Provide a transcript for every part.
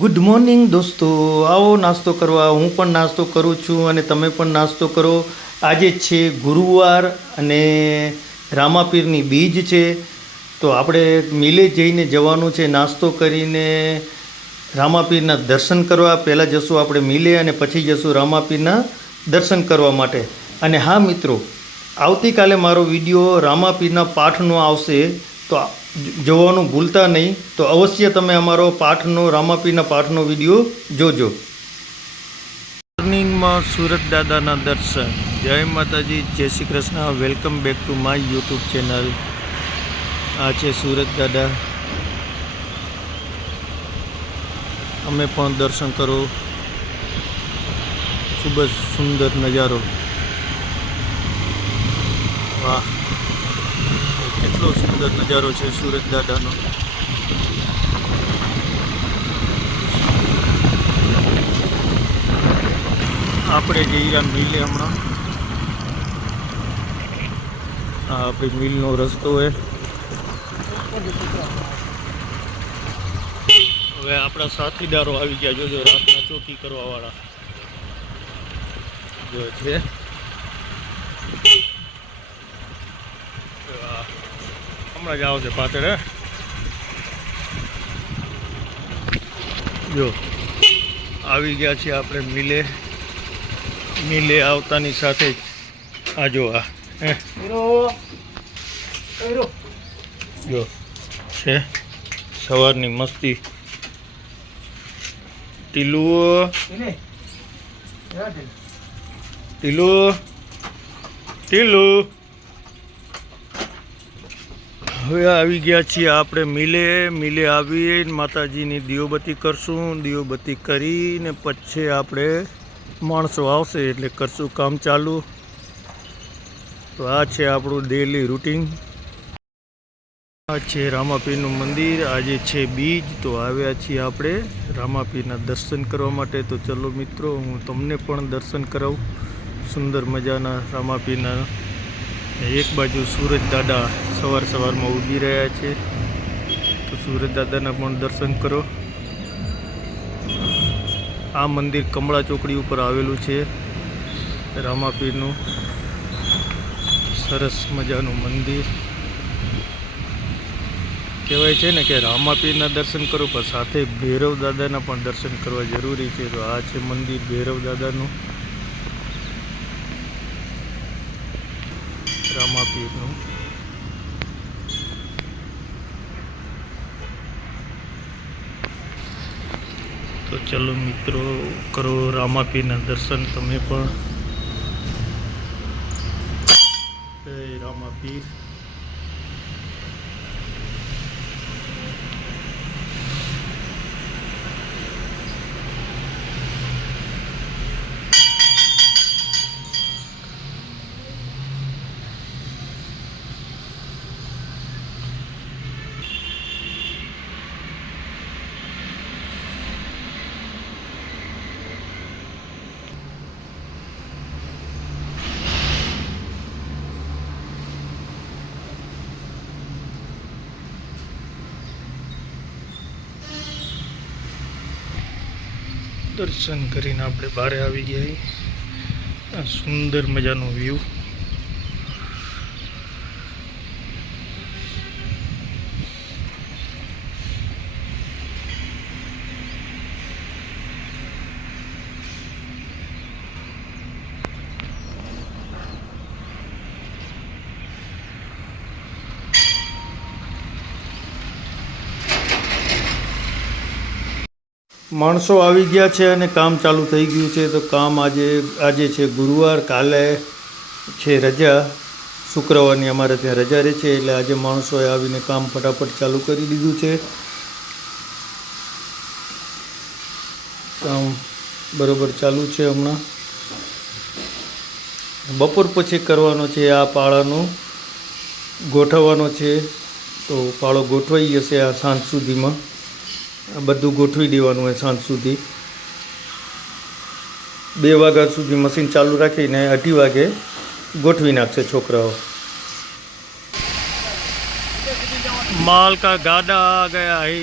Good morning દોસ્તો, આવો નાસ્તો કરવા. હું પણ નાસ્તો કરું છું અને તમે પણ નાસ્તો કરો. આજે છે ગુરુવાર અને રામાપીરની બીજ છે, તો આપણે મિલે જઈને જવાનું છે નાસ્તો કરીને રામાપીરના દર્શન કરવા. પહેલાં જશું આપણે મિલે અને પછી જશું રામાપીરના દર્શન કરવા માટે. અને હા મિત્રો, આવતીકાલે મારો વિડીયો રામાપીરના પાઠનો આવશે, તો જોવાનું ભૂલતા નહીં. તો અવશ્ય તમે અમારો પાઠનો રામાપીરના પાઠનો વિડીયો જોજો. મોર્નિંગમાં સુરત દાદાના દર્શન. જય માતાજી, જય Shri Krishna. Welcome back to my YouTube channel. આ છે સુરત દાદા. અમે પણ દર્શન કરો. ખૂબ જ સુંદર નજારો. વાહ, કેટલો સુંદર નજારો છે સુરત દાદાનો. આપણે જઈએ મિલે હમણાં. આ આપણી મિલનો રસ્તો છે. હવે આપણા સાથીદારો આવી ગયા. જોજો, રાતના ચોકી કરવા વાળા જો છે. હમણાં જ આવશે પાછળ. જો આવી ગયા છીએ આપણે મિલે. મિલે આવતાની સાથે જ આ જો આ જો છે સવારની મસ્તી. ટીલુ ટીલુ ટીલુ. હવે આવી ગયા છીએ આપણે મિલે. મિલે આવી માતાજીની દીવબત્તી કરશું. દીવબત્તી કરીને પછી આપણે માણસો આવશે એટલે કરશું કામ ચાલુ. તો આ છે આપણું ડેલી રૂટીન. આ છે રામાપીરનું મંદિર. આજે છે બીજ, તો આવ્યા છીએ આપણે રામાપીરના દર્શન કરવા માટે. તો ચલો મિત્રો, હું તમને પણ દર્શન કરાવું સુંદર મજાના રામાપીરના. એક બાજુ સુરત દાદા સવારમાં ઊભી રહ્યા છે, તો સુરત દાદાના પણ દર્શન કરો. આ મંદિર કમળા ચોકડી ઉપર આવેલું છે રામાપીરનું. સરસ મજાનું મંદિર. કહેવાય છે ને કે રામાપીરના દર્શન કરો પણ સાથે ભૈરવ દાદાના પણ દર્શન કરવા જરૂરી છે. તો આ છે મંદિર ભૈરવ દાદાનું, રામાપીરનું. તો ચલો મિત્રો, કરો રામાપીરના દર્શન તમે પણ. જય રામાપીર. દર્શન કરીને આપણે બહાર આવી ગયા. આ સુંદર મજાનો વ્યૂ. માણસો આવી ગયા છે અને કામ ચાલુ થઈ ગયું છે. તો કામ આજે છે ગુરુવાર, કાલે છે રજા. શુક્રવારની અમારે ત્યાં રજા રહે છે, એટલે આજે માણસોએ આવીને કામ ફટાફટ ચાલુ કરી દીધું છે. કામ બરાબર ચાલુ છે. હમણાં બપોર પછી કરવાનો છે. આ પાળાનો ગોઠવવાનો છે, તો પાળો ગોઠવાઈ જશે આ સાંજ સુધીમાં. બધું ગોઠવી દેવાનું હોય સાંજ સુધી. 2 વાગ્યા સુધી મશીન ચાલુ રાખીને 2:30 વાગે ગોઠવી નાખશે છોકરાઓ. माल का गाड़ा आ गया है।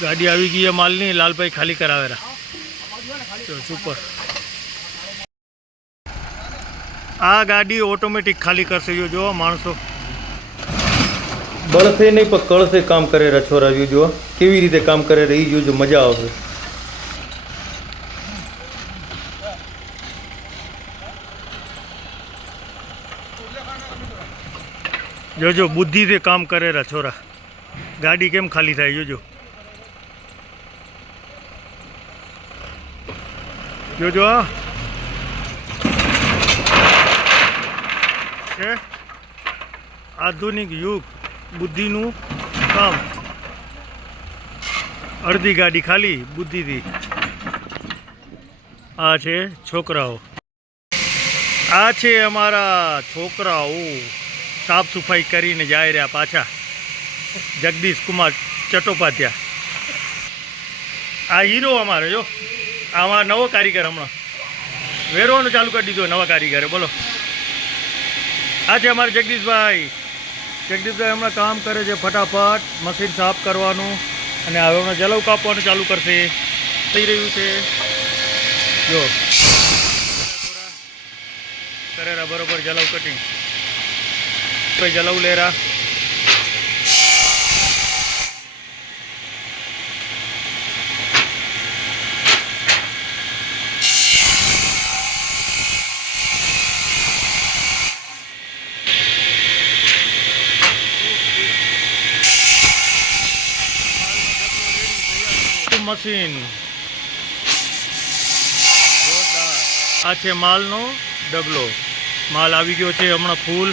ગાડી આવી ગઈ માલની, લાલભાઈ ખાલી કરાવેરા. સુપર. આ ગાડી ઓટોમેટિક ખાલી કરશે. જો માણસો બળશે નહીં પણ કળશે કામ કરે છોરા. જો કેવી રીતે કામ કરે એ જોજો, મજા આવશે. જોજો બુદ્ધિથી કામ કરે છોરા. ગાડી કેમ ખાલી થાય જોજો. જોજો આ છે આધુનિક યુગ, બુદ્ધિનું કામ. અડધી ગાડી ખાલી બુદ્ધિથી. આ છે છોકરાઓ, આ છે અમારા છોકરાઓ. સાફ સફાઈ કરીને જાય રહ્યા પાછા. જગદીશ કુમાર ચટ્ટોપાધ્યાય આ હીરો અમારે. જો આમાં નવો કારીગર હમણાં વેરવાનું ચાલુ કરી દીધો. નવા કારીગરે બોલો. આ છે અમારે જગદીશભાઈ. જગદીશભાઈ હમણાં કામ કરે છે ફટાફટ. મશીન સાફ કરવાનું અને હવે હમણાં જલવ કાપવાનું ચાલુ કરશે. થઈ રહ્યું છે. જો કરેરા બરોબર જલવ કટિંગ. કોઈ જલવ લેરા. મશીન આ છે માલનો ડગલો. માલ આવી ગયો છે હમણાં ફૂલ.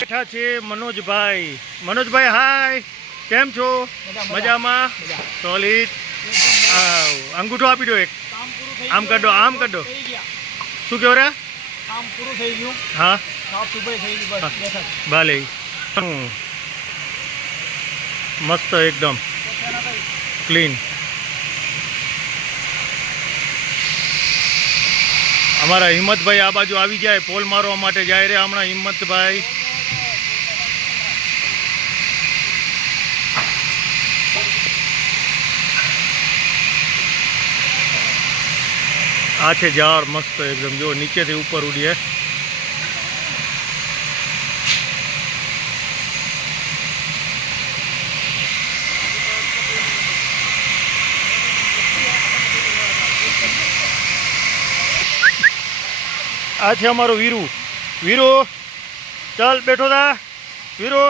બેઠા છે મનોજભાઈ. મનોજભાઈ હાય, કેમ છો? મજામાં? સોલિડ. અંગૂઠો આપી દો એક. આમ કાઢો, આમ કાઢો. શું કહો રે? કામ પૂરું થઈ ગયું. હા સાફ સફાઈ થઈ ગઈ. બસ ભલે. મસ્ત એકદમ ક્લીન. અમારા હિંમતભાઈ આ બાજુ આવી જાય, પોલ મારવા માટે જાય રે હમણાં હિંમતભાઈ. આ છે ઝાડ મસ્ત એકદમ. જો નીચેથી ઉપર ઉડીએ. આ છે અમારો વીરુ. વીરુ ચાલ બેઠો થા. વીરુ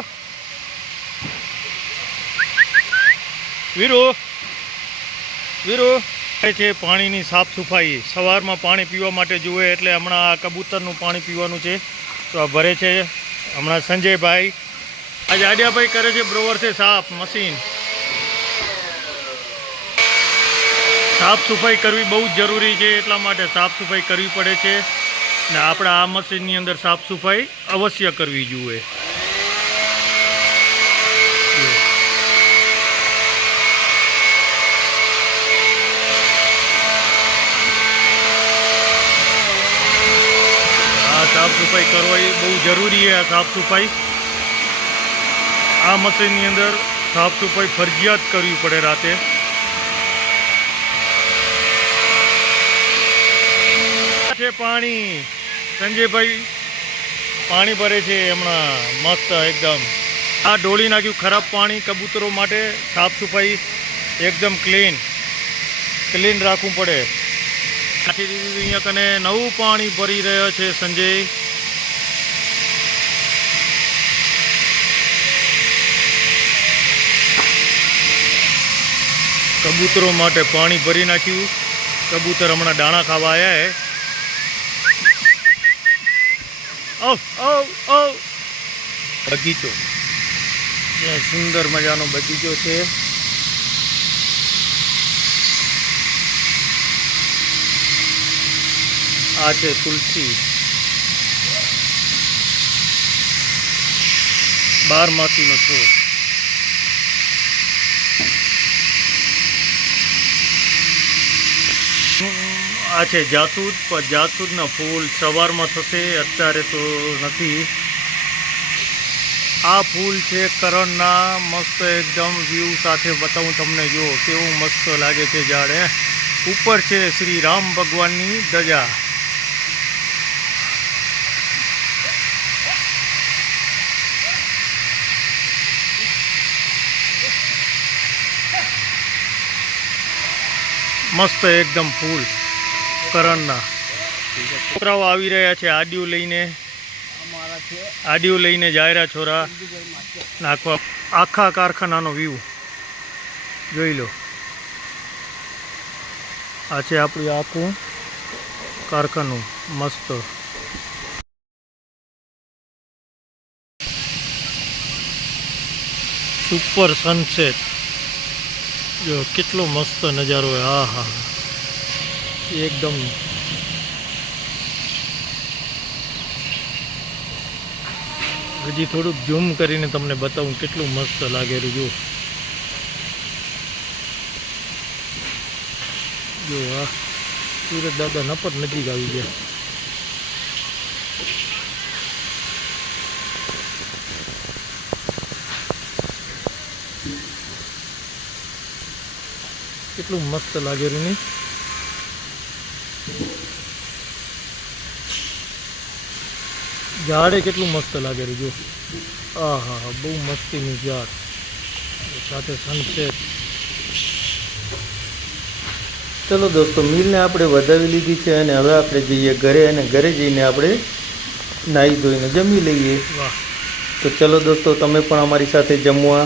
વીરુ વીરુ છે પાણીની સાફ સફાઈ. સવારમાં પાણી પીવા માટે જુએ એટલે હમણાં આ કબૂતરનું પાણી પીવાનું છે તો આ ભરે છે હમણાં સંજયભાઈ. આજે આડિયાભાઈ કરે છે બ્રોવરથી સાફ મશીન. સાફ સફાઈ કરવી બહુ જ જરૂરી છે, એટલા માટે સાફ સફાઈ કરવી પડે છે. ને આપણે આ મશીનની અંદર સાફ સફાઈ અવશ્ય કરવી જોઈએ. આ સાફ સફાઈ કરવી બહુ જરૂરી છે. આ સાફ સફાઈ આ મશીનની અંદર સાફ સફાઈ ફરજિયાત કરવી પડે રાતે. છે પાણી. સંજયભાઈ પાણી ભરે છે હમણાં મસ્ત એકદમ. આ ઢોળી નાખ્યું ખરાબ પાણી કબૂતરો માટે. સાફ સફાઈ એકદમ ક્લીન રાખવું પડે. અહીંયા કને નવું પાણી ભરી રહ્યો છે સંજય. કબૂતરો માટે પાણી ભરી નાખ્યું. કબૂતર હમણાં દાણા ખાવા આવ્યા હે. બગીચો સુંદર મજાનો બગીચો છે. આ છે તુલસી. 12માસીનો છોડ. આ છે જાસૂદ. પણ જાસૂદના ફૂલ સવારમાં થશે, અત્યારે તો નથી. આ ફૂલ છે કરણના, મસ્ત એકદમ વ્યૂ સાથે બતાવું તમને. જુઓ કેવું મસ્ત લાગે છે ઝાડ. ઉપર છે શ્રી રામ ભગવાનની ધજા. મસ્ત એકદમ ફૂલ કરણના. છોકરાઓ આવી રહ્યા છે આડિયું લઈને. આડિયું લઈને જાય રહ્યા છોરા નાખવા. આખા કારખાનાનો વ્યૂ જોઈ લો. આ છે આપણું આખું કારખાનું મસ્ત. સુપર સનસેટ જો કેટલો મસ્ત નજારો હોય. હા હા એકદમ. હજી થોડુંક ઝૂમ કરીને તમને બતાવું કેટલું મસ્ત લાગેલું. જો આ સુરત દાદા નપટ નજીક આવી ગયા. કેટલું મસ્ત લાગેલું નહીં? ઝાડે કેટલું મસ્ત લાગેલું. જો હા હા હા બહુ મસ્તીનું ઝાડ સાથે સનસેટ. ચલો દોસ્તો, મિલને આપણે વધાવી લીધી છે અને હવે આપણે જઈએ ઘરે, અને ઘરે જઈને આપણે નાહી ધોઈને જમી લઈએ. વાહ! તો ચલો દોસ્તો, તમે પણ અમારી સાથે જમવા.